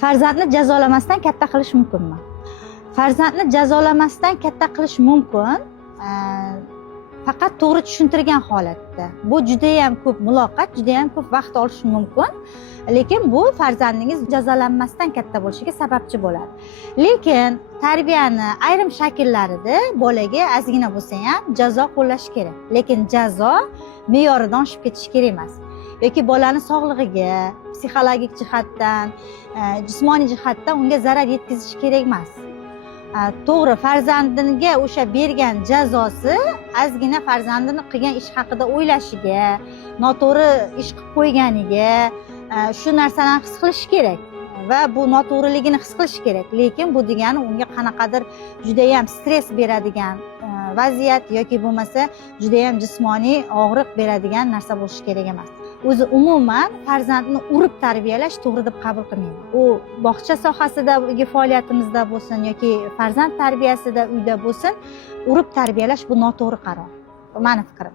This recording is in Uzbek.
Farzandni jazolamasdan katta qilish mumkinmi? Farzandni jazolamasdan katta qilish mumkin, faqat to'g'ri tushuntirgan holatda. Bu juda ham ko'p muloqot, juda ham ko'p vaqt olishi mumkin. Lekin bu farzandingiz jazolanmasdan katta bo'lishiga sababchi bo'ladi. Lekin tarbiyani ayrim shakllarida bolaga ozgina bo'lsa ham jazo qo'llash kerak. Lekin jazo me'yoridan oshib ketishi kerak emas. Yoki bolani sog'lig'iga, psixologik jihatdan, jismoniy jihatdan unga zarar yetkazish kerak emas. To'g'ri, farzandiga o'sha bergan jazosi ozgina farzandini qilgan ish haqida o'ylashiga, noto'g'ri ish qilib qo'yganiga shu narsalarni his qilish kerak va bu noto'g'riligini his qilish kerak. Lekin bu degani unga qanaqadir juda ham stress beradigan vaziyat yoki bo'lmasa juda ham jismoniy og'riq beradigan narsa bo'lishi kerak emas. O'zi umuman farzandni urib tarbiyalash to'g'ri deb qabul qilmayman. U bog'cha sohasidagi faoliyatimizda bo'lsin yoki farzand tarbiyasida uyda bo'lsin, urib tarbiyalash bu noto'g'ri qaror. Bu meni fikrim.